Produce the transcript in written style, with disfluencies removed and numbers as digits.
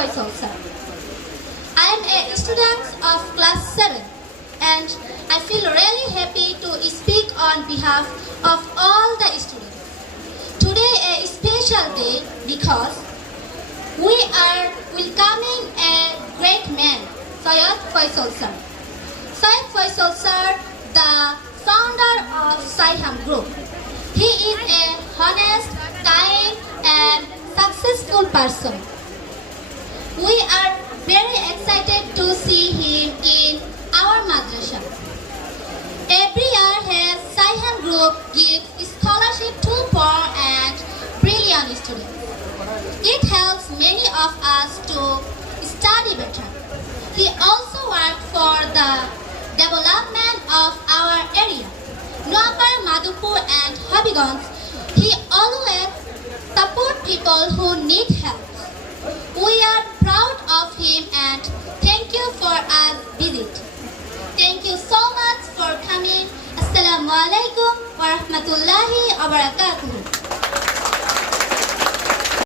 Faisal sir. I am a student of class 7 and I feel really happy to speak on behalf of all the students. Today a special day because we are welcoming a great man, Syed Faisal sir. Syed Faisal sir, the founder of Saihan Group. He is a honest, kind and successful person. We are very excited to see him in our madrasa. Every year his Saihan Group gives scholarship to poor and brilliant students. It helps many of us to study better. He also worked for the development of our area, Noakhar, Madhupur and Habiganj. He always supports people who need help. We are proud of him and thank you for our visit. Thank you so much for coming. Assalamu alaikum wa rahmatullahi wa barakatuh.